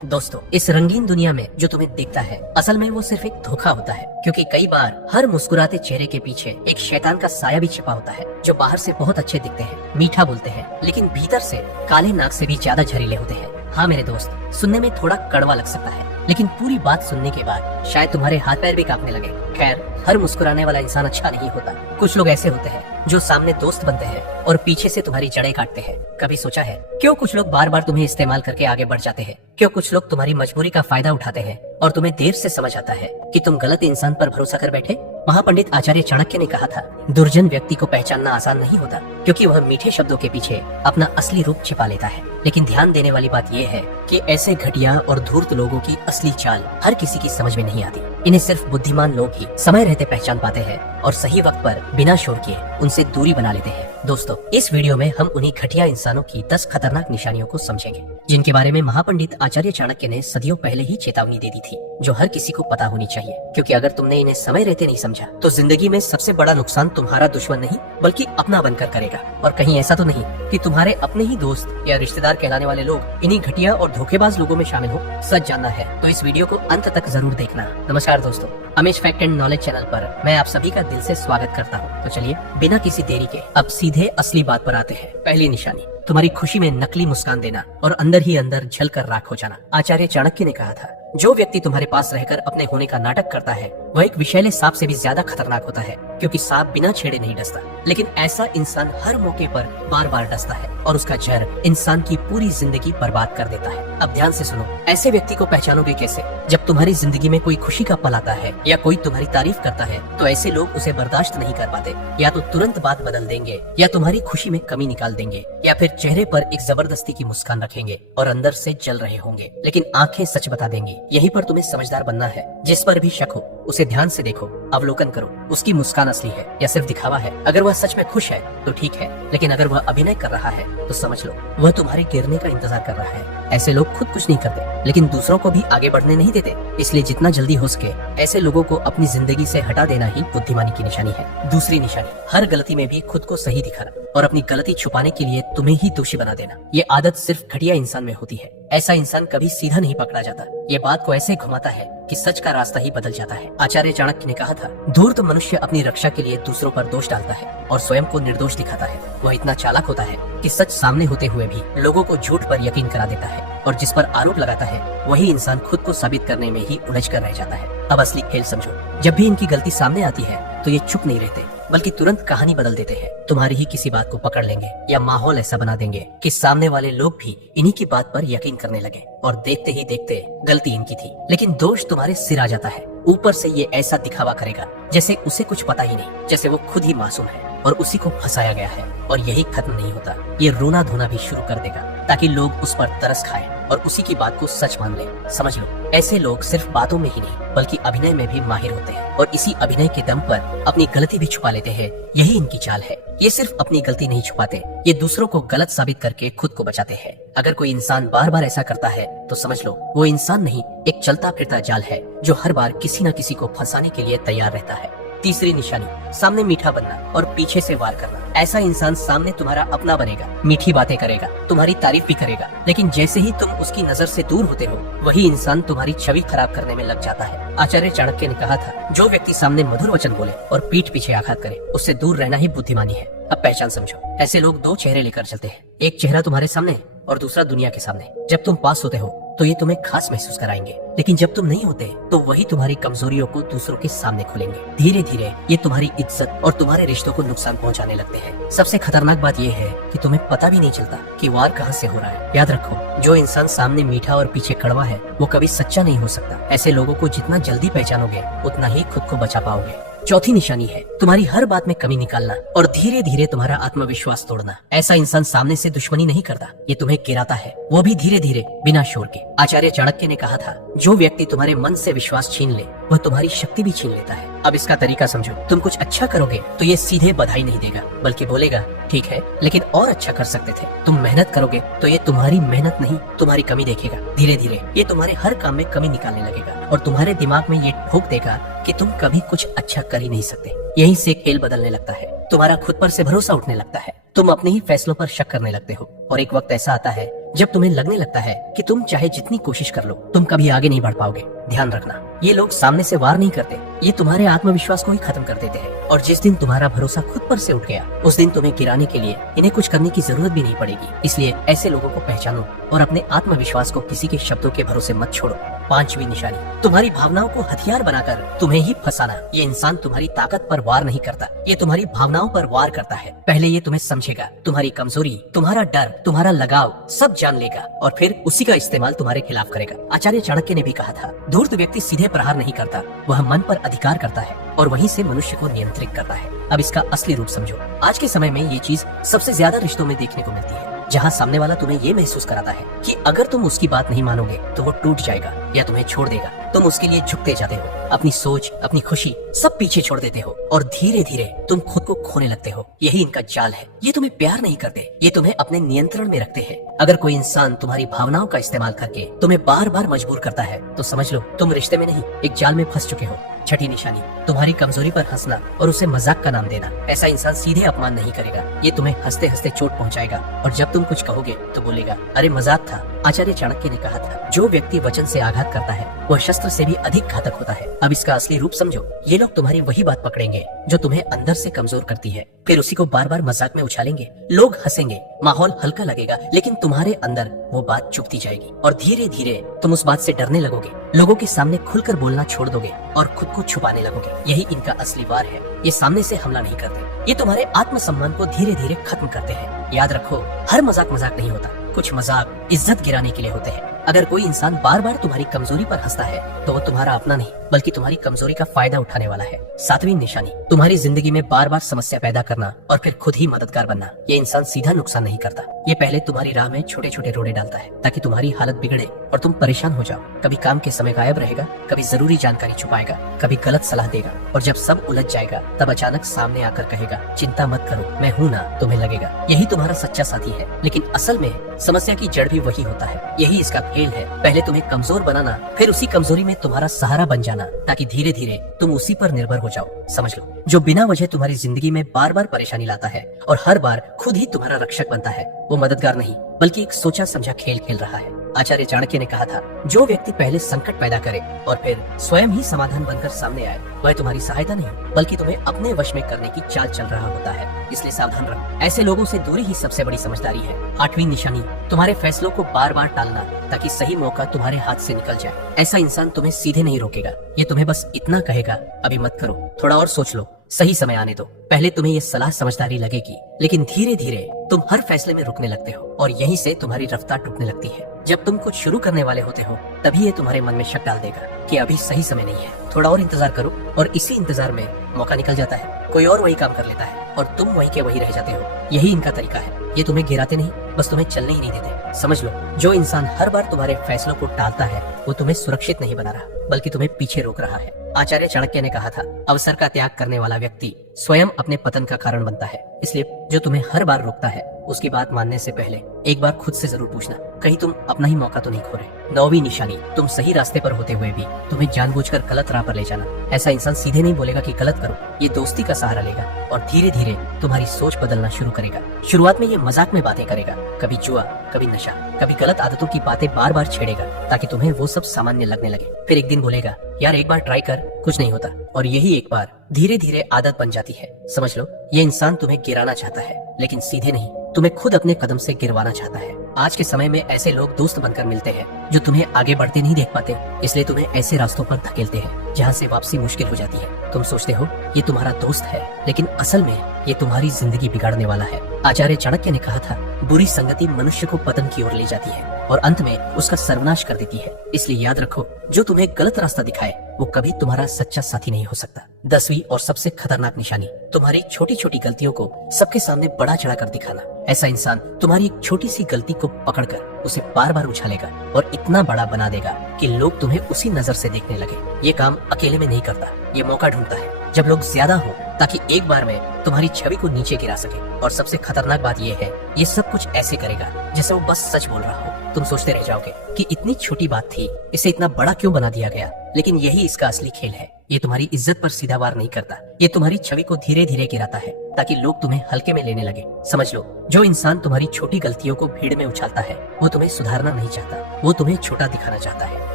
दोस्तों, इस रंगीन दुनिया में जो तुम्हें दिखता है असल में वो सिर्फ एक धोखा होता है, क्योंकि कई बार हर मुस्कुराते चेहरे के पीछे एक शैतान का साया भी छिपा होता है, जो बाहर से बहुत अच्छे दिखते हैं, मीठा बोलते हैं, लेकिन भीतर से काले नाग से भी ज्यादा जहरीले होते हैं। हाँ मेरे दोस्त, सुनने में थोड़ा कड़वा लग सकता है, लेकिन पूरी बात सुनने के बाद शायद तुम्हारे हाथ पैर भी कांपने लगे। खैर, हर मुस्कुराने वाला इंसान अच्छा नहीं होता। कुछ लोग ऐसे होते हैं जो सामने दोस्त बनते हैं और पीछे से तुम्हारी जड़ें काटते हैं। कभी सोचा है क्यों कुछ लोग बार बार तुम्हें इस्तेमाल करके आगे बढ़ जाते हैं? क्यों कुछ लोग तुम्हारी मजबूरी का फायदा उठाते हैं और तुम्हें देर से समझ आता है कि तुम गलत इंसान पर भरोसा कर बैठे? महापंडित आचार्य चाणक्य ने कहा था, दुर्जन व्यक्ति को पहचानना आसान नहीं होता, क्योंकि वह मीठे शब्दों के पीछे अपना असली रूप छिपा लेता है। लेकिन ध्यान देने वाली बात यह है कि ऐसे घटिया और धूर्त लोगों की असली चाल हर किसी की समझ में नहीं आती। इन्हें सिर्फ बुद्धिमान लोग ही समय रहते पहचान पाते हैं और सही वक्त पर बिना शोर किए उनसे दूरी बना लेते हैं। दोस्तों, इस वीडियो में हम उन्हीं घटिया इंसानों की 10 खतरनाक निशानियों को समझेंगे, जिनके बारे में महापंडित आचार्य चाणक्य ने सदियों पहले ही चेतावनी दे दी थी, जो हर किसी को पता होनी चाहिए। क्योंकि अगर तुमने इन्हें समय रहते नहीं समझा तो जिंदगी में सबसे बड़ा नुकसान तुम्हारा दुश्मन नहीं बल्कि अपना बनकर करेगा। और कहीं ऐसा तो नहीं कि तुम्हारे अपने ही दोस्त या रिश्तेदार कहलाने वाले लोग इन्हीं घटिया और धोखेबाज लोगों में शामिल हो? सच जानना है तो इस वीडियो को अंत तक जरूर देखना। नमस्कार दोस्तों, amaze fact and knowledge channel पर मैं आप सभी का दिल से स्वागत करता हूँ। तो चलिए बिना किसी देरी के अब सीधे असली बात पर आते हैं। पहली निशानी, तुम्हारी खुशी में नकली मुस्कान देना और अंदर ही अंदर जलकर राख हो जाना। आचार्य चाणक्य ने कहा था, जो व्यक्ति तुम्हारे पास रहकर अपने होने का नाटक करता है वह एक विषैले सांप से भी ज्यादा खतरनाक होता है, क्योंकि सांप बिना छेड़े नहीं डसता, लेकिन ऐसा इंसान हर मौके पर बार बार डसता है और उसका जहर इंसान की पूरी जिंदगी बर्बाद कर देता है। अब ध्यान से सुनो, ऐसे व्यक्ति को पहचानोगे कैसे? जब तुम्हारी जिंदगी में कोई खुशी का पल आता है या कोई तुम्हारी तारीफ करता है तो ऐसे लोग उसे बर्दाश्त नहीं कर पाते। या तो तुरंत बात बदल देंगे, या तुम्हारी खुशी में कमी निकाल देंगे, या फिर चेहरे पर एक जबरदस्ती की मुस्कान रखेंगे और अंदर से जल रहे होंगे, लेकिन आंखें सच बता देंगी। यहीं पर तुम्हें समझदार बनना है। जिस पर भी शक हो उसे ध्यान से देखो, अवलोकन करो, उसकी मुस्कान असली है या सिर्फ दिखावा है। अगर वह सच में खुश है तो ठीक है, लेकिन अगर वह अभिनय कर रहा है तो समझ लो वह तुम्हारे गिरने का इंतजार कर रहा है। ऐसे लोग खुद कुछ नहीं करते, लेकिन दूसरों को भी आगे बढ़ने नहीं देते। इसलिए जितना जल्दी हो सके ऐसे लोगों को अपनी जिंदगी से हटा देना ही बुद्धिमानी की निशानी है। दूसरी निशानी, हर गलती में भी खुद को सही दिखाना और अपनी गलती छुपाने के लिए तुम्हें ही दोषी बना देना। ये आदत सिर्फ घटिया इंसान में होती है। ऐसा इंसान कभी सीधा नहीं पकड़ा जाता, ये बात को ऐसे घुमाता है कि सच का रास्ता ही बदल जाता है। आचार्य चाणक्य ने कहा था, धूर्त मनुष्य अपनी रक्षा के लिए दूसरों पर दोष डालता है और स्वयं को निर्दोष दिखाता है। वह इतना चालाक होता है कि सच सामने होते हुए भी लोगों को झूठ पर यकीन करा देता है, और जिस पर आरोप लगाता है वही इंसान खुद को साबित करने में ही उलझ कर रह जाता है। अब असली खेल समझो, जब भी इनकी गलती सामने आती है तो ये चुप नहीं रहते, बल्कि तुरंत कहानी बदल देते हैं। तुम्हारी ही किसी बात को पकड़ लेंगे या माहौल ऐसा बना देंगे कि सामने वाले लोग भी इन्हीं की बात पर यकीन करने लगे, और देखते ही देखते गलती इनकी थी, लेकिन दोष तुम्हारे सिर आ जाता है। ऊपर से ये ऐसा दिखावा करेगा जैसे उसे कुछ पता ही नहीं, जैसे वो खुद ही मासूम है और उसी को फंसाया गया है। और यही खत्म नहीं होता, ये रोना धोना भी शुरू कर देगा ताकि लोग उस पर तरस खाएं और उसी की बात को सच मान ले। समझ लो, ऐसे लोग सिर्फ बातों में ही नहीं बल्कि अभिनय में भी माहिर होते हैं, और इसी अभिनय के दम पर अपनी गलती भी छुपा लेते हैं। यही इनकी चाल है। ये सिर्फ अपनी गलती नहीं छुपाते, ये दूसरों को गलत साबित करके खुद को बचाते हैं। अगर कोई इंसान बार बार ऐसा करता है तो समझ लो वो इंसान नहीं, एक चलता फिरता जाल है जो हर बार किसी न किसी को फंसाने के लिए तैयार रहता है। तीसरी निशानी, सामने मीठा बनना और पीछे से वार करना। ऐसा इंसान सामने तुम्हारा अपना बनेगा, मीठी बातें करेगा, तुम्हारी तारीफ भी करेगा, लेकिन जैसे ही तुम उसकी नजर से दूर होते हो वही इंसान तुम्हारी छवि खराब करने में लग जाता है। आचार्य चाणक्य ने कहा था, जो व्यक्ति सामने मधुर वचन बोले और पीठ पीछे आघात करे उससे दूर रहना ही बुद्धिमानी है। अब पहचान समझो, ऐसे लोग दो चेहरे लेकर चलते हैं, एक चेहरा तुम्हारे सामने और दूसरा दुनिया के सामने। जब तुम पास होते हो तो ये तुम्हें खास महसूस कराएंगे, लेकिन जब तुम नहीं होते तो वही तुम्हारी कमजोरियों को दूसरों के सामने खोलेंगे। धीरे धीरे ये तुम्हारी इज्जत और तुम्हारे रिश्तों को नुकसान पहुंचाने लगते हैं। सबसे खतरनाक बात ये है कि तुम्हें पता भी नहीं चलता कि वार कहां से हो रहा है। याद रखो, जो इंसान सामने मीठा और पीछे कड़वा है वो कभी सच्चा नहीं हो सकता। ऐसे लोगों को जितना जल्दी पहचानोगे उतना ही खुद को बचा पाओगे। चौथी निशानी है, तुम्हारी हर बात में कमी निकालना और धीरे धीरे तुम्हारा आत्मविश्वास तोड़ना। ऐसा इंसान सामने से दुश्मनी नहीं करता, ये तुम्हें गिराता है, वो भी धीरे धीरे बिना शोर के। आचार्य चाणक्य ने कहा था, जो व्यक्ति तुम्हारे मन से विश्वास छीन ले वह तुम्हारी शक्ति भी छीन लेता है। अब इसका तरीका समझो, तुम कुछ अच्छा करोगे तो ये सीधे बधाई नहीं देगा, बल्कि बोलेगा, ठीक है लेकिन और अच्छा कर सकते थे। तुम मेहनत करोगे तो ये तुम्हारी मेहनत नहीं तुम्हारी कमी देखेगा। धीरे धीरे ये तुम्हारे हर काम में कमी निकालने लगेगा और तुम्हारे दिमाग में ये ठोक देगा कि तुम कभी कुछ अच्छा कर ही नहीं सकते। यहीं से खेल बदलने लगता है, तुम्हारा खुद पर से भरोसा उठने लगता है, तुम अपने ही फैसलों पर शक करने लगते हो, और एक वक्त ऐसा आता है जब तुम्हें लगने लगता है कि तुम चाहे जितनी कोशिश कर लो तुम कभी आगे नहीं बढ़ पाओगे। ध्यान रखना, ये लोग सामने से वार नहीं करते, ये तुम्हारे आत्मविश्वास को ही खत्म कर देते हैं। और जिस दिन तुम्हारा भरोसा खुद पर से उठ गया उस दिन तुम्हें गिराने के लिए इन्हें कुछ करने की जरूरत भी नहीं पड़ेगी। इसलिए ऐसे लोगों को पहचानो और अपने आत्मविश्वास को किसी के शब्दों के भरोसे मत छोड़ो। पांचवी निशानी, तुम्हारी भावनाओं को हथियार बनाकर तुम्हें ही फंसाना। ये इंसान तुम्हारी ताकत पर वार नहीं करता, ये तुम्हारी भावनाओं पर वार करता है। पहले ये तुम्हें समझेगा, तुम्हारी कमजोरी, तुम्हारा डर, तुम्हारा लगाव सब जान लेगा और फिर उसी का इस्तेमाल तुम्हारे खिलाफ करेगा। आचार्य चाणक्य ने भी कहा था, धूर्त व्यक्ति सीधे प्रहार नहीं करता, वह मन पर अधिकार करता है और वहीं से मनुष्य को नियंत्रित करता है। अब इसका असली रूप समझो। आज के समय में ये चीज सबसे ज्यादा रिश्तों में देखने को मिलती है, जहाँ सामने वाला तुम्हें ये महसूस कराता है कि अगर तुम उसकी बात नहीं मानोगे तो वो टूट जाएगा या तुम्हें छोड़ देगा। तुम उसके लिए झुकते जाते हो, अपनी सोच, अपनी खुशी सब पीछे छोड़ देते हो और धीरे धीरे तुम खुद को खोने लगते हो। यही इनका जाल है। ये तुम्हें प्यार नहीं करते, ये तुम्हें अपने नियंत्रण में रखते हैं। अगर कोई इंसान तुम्हारी भावनाओं का इस्तेमाल करके तुम्हें बार बार मजबूर करता है तो समझ लो तुम रिश्ते में नहीं एक जाल में फंस चुके हो। छठी निशानी, तुम्हारी कमजोरी पर हंसना और उसे मजाक का नाम देना। ऐसा इंसान सीधे अपमान नहीं करेगा, ये तुम्हें हंसते हंसते चोट पहुंचाएगा और जब तुम कुछ कहोगे तो बोलेगा, अरे मजाक था। आचार्य चाणक्य ने कहा था, जो व्यक्ति वचन से आघात करता है वह शस्त्र से भी अधिक घातक होता है। अब इसका असली रूप समझो। ये लोग तुम्हारी वही बात पकड़ेंगे जो तुम्हें अंदर से कमजोर करती है, फिर उसी को बार बार मजाक में उछालेंगे। लोग हंसेंगे, माहौल हल्का लगेगा, लेकिन तुम्हारे अंदर वो बात चुभती जाएगी और धीरे धीरे तुम उस बात से डरने लगोगे, लोगों के सामने खुलकर बोलना छोड़ दोगे और खुद को छुपाने लगोगे। यही इनका असली वार है। ये सामने से हमला नहीं करते, ये तुम्हारे आत्मसम्मान को धीरे धीरे खत्म करते हैं। याद रखो, हर मजाक मजाक नहीं होता, कुछ मजाक इज्जत गिराने के लिए होते हैं। अगर कोई इंसान बार बार तुम्हारी कमजोरी पर हंसता है तो वो तुम्हारा अपना नहीं बल्कि तुम्हारी कमजोरी का फायदा उठाने वाला है। सातवीं निशानी, तुम्हारी जिंदगी में बार बार समस्या पैदा करना और फिर खुद ही मददगार बनना। ये इंसान सीधा नुकसान नहीं करता, ये पहले तुम्हारी राह में छोटे छोटे रोड़े डालता है ताकि तुम्हारी हालत बिगड़े और तुम परेशान हो जाओ। कभी काम के समय गायब रहेगा, कभी जरूरी जानकारी छुपाएगा, कभी गलत सलाह देगा और जब सब उलझ जाएगा तब अचानक सामने आकर कहेगा, चिंता मत करो, मैं हूँ ना। तुम्हें लगेगा यही तुम्हारा सच्चा साथी है, लेकिन असल में समस्या की जड़ भी वही होता है। यही इसका खेल है, पहले तुम्हें कमजोर बनाना, फिर उसी कमजोरी में तुम्हारा सहारा बन जाना ताकि धीरे धीरे तुम उसी पर निर्भर हो जाओ। समझ लो, जो बिना वजह तुम्हारी जिंदगी में बार बार परेशानी लाता है और हर बार खुद ही तुम्हारा रक्षक बनता है, वो मददगार नहीं बल्कि एक सोचा समझा खेल खेल रहा है। आचार्य चाणक्य ने कहा था, जो व्यक्ति पहले संकट पैदा करे और फिर स्वयं ही समाधान बनकर सामने आए वह तुम्हारी सहायता नहीं बल्कि तुम्हें अपने वश में करने की चाल चल रहा होता है। इसलिए सावधान रहो, ऐसे लोगों से दूरी ही सबसे बड़ी समझदारी है। आठवीं निशानी, तुम्हारे फैसलों को बार बार टालना ताकि सही मौका तुम्हारे हाथ से निकल जाए। ऐसा इंसान तुम्हें सीधे नहीं रोकेगा, ये तुम्हें बस इतना कहेगा, अभी मत करो, थोड़ा और सोच लो, सही समय आने दो। पहले तुम्हें ये सलाह समझदारी लगेगी, लेकिन धीरे धीरे तुम हर फैसले में रुकने लगते हो और यहीं से तुम्हारी रफ्तार टूटने लगती है। जब तुम कुछ शुरू करने वाले होते हो तभी ये तुम्हारे मन में शक डाल देगा कि अभी सही समय नहीं है, थोड़ा और इंतजार करो, और इसी इंतजार में मौका निकल जाता है, कोई और वही काम कर लेता है और तुम वहीं के वहीं रह जाते हो। यही इनका तरीका है, ये तुम्हें गिराते नहीं बस तुम्हें चलने ही नहीं देते। समझ लो, जो इंसान हर बार तुम्हारे फैसलों को टालता है वो तुम्हें सुरक्षित नहीं बना रहा बल्कि तुम्हें पीछे रोक रहा है। आचार्य चाणक्य ने कहा था, अवसर का त्याग करने वाला व्यक्ति स्वयं अपने पतन का कारण बनता है। इसलिए जो तुम्हें हर बार रोकता है उसकी बात मानने से पहले एक बार खुद से जरूर पूछना, कहीं तुम अपना ही मौका तो नहीं खो रहे। नौवीं निशानी, तुम सही रास्ते पर होते हुए भी तुम्हें जानबूझकर गलत राह पर ले जाना। ऐसा इंसान सीधे नहीं बोलेगा कि गलत करो, ये दोस्ती का सहारा लेगा और धीरे धीरे तुम्हारी सोच बदलना शुरू करेगा। शुरुआत में ये मजाक में बातें करेगा, कभी जुआ, कभी नशा, कभी गलत आदतों की बातें बार बार छेड़ेगा ताकि तुम्हें वो सब सामान्य लगने लगे। फिर एक दिन बोलेगा, यार एक बार ट्राई कर, कुछ नहीं होता, और यही एक बार धीरे धीरे आदत बन जाती है। समझ लो, ये इंसान तुम्हें गिराना चाहता है लेकिन सीधे नहीं, तुम्हें खुद अपने कदम से गिरवाना चाहता है। आज के समय में ऐसे लोग दोस्त बनकर मिलते हैं जो तुम्हें आगे बढ़ते नहीं देख पाते, इसलिए तुम्हें ऐसे रास्तों पर धकेलते हैं जहाँ से वापसी मुश्किल हो जाती है। तुम सोचते हो ये तुम्हारा दोस्त है, लेकिन असल में ये तुम्हारी जिंदगी बिगाड़ने वाला है। आचार्य चाणक्य ने कहा था, बुरी संगति मनुष्य को पतन की ओर ले जाती है और अंत में उसका सर्वनाश कर देती है। इसलिए याद रखो, जो तुम्हें गलत रास्ता दिखाए वो कभी तुम्हारा सच्चा साथी नहीं हो सकता। 10वीं और सबसे खतरनाक निशानी, तुम्हारी छोटी छोटी गलतियों को सबके सामने बड़ा चढ़ाकर दिखाना। ऐसा इंसान तुम्हारी एक छोटी सी गलती को पकड़कर उसे बार बार उछालेगा और इतना बड़ा बना देगा कि लोग तुम्हें उसी नजर से देखने लगे। ये काम अकेले में नहीं करता, ये मौका ढूंढता है जब लोग ज्यादा हो ताकि एक बार में तुम्हारी छवि को नीचे गिरा सके। और सबसे खतरनाक बात ये है, ये सब कुछ ऐसे करेगा जैसे वो बस सच बोल रहा हो। तुम सोचते रह जाओगे कि इतनी छोटी बात थी, इसे इतना बड़ा क्यों बना दिया गया, लेकिन यही इसका असली खेल है। ये तुम्हारी इज्जत पर सीधा वार नहीं करता, ये तुम्हारी छवि को धीरे धीरे गिराता है ताकि लोग तुम्हें हल्के में लेने लगे। समझ लो, जो इंसान तुम्हारी छोटी गलतियों को भीड़ में उछालता है वो वो तुम्हें सुधारना नहीं चाहता, वो तुम्हें छोटा दिखाना चाहता है।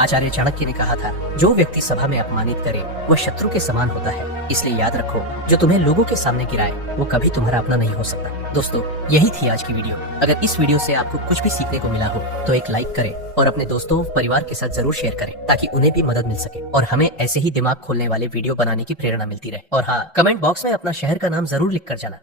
आचार्य चाणक्य ने कहा था, जो व्यक्ति सभा में अपमानित करे वह शत्रु के समान होता है। इसलिए याद रखो, जो तुम्हें लोगों के सामने गिराए वो कभी तुम्हारा अपना नहीं हो सकता। दोस्तों, यही थी आज की वीडियो। अगर इस वीडियो से आपको कुछ भी सीखने को मिला हो तो एक लाइक करें और अपने दोस्तों परिवार के साथ जरूर शेयर करें, ताकि उन्हें भी मदद मिल सके और हमें ऐसे ही दिमाग खोलने वाले वीडियो बनाने की प्रेरणा मिलती रहे। और हाँ, कमेंट बॉक्स में अपना शहर का नाम जरूर लिख कर जाना।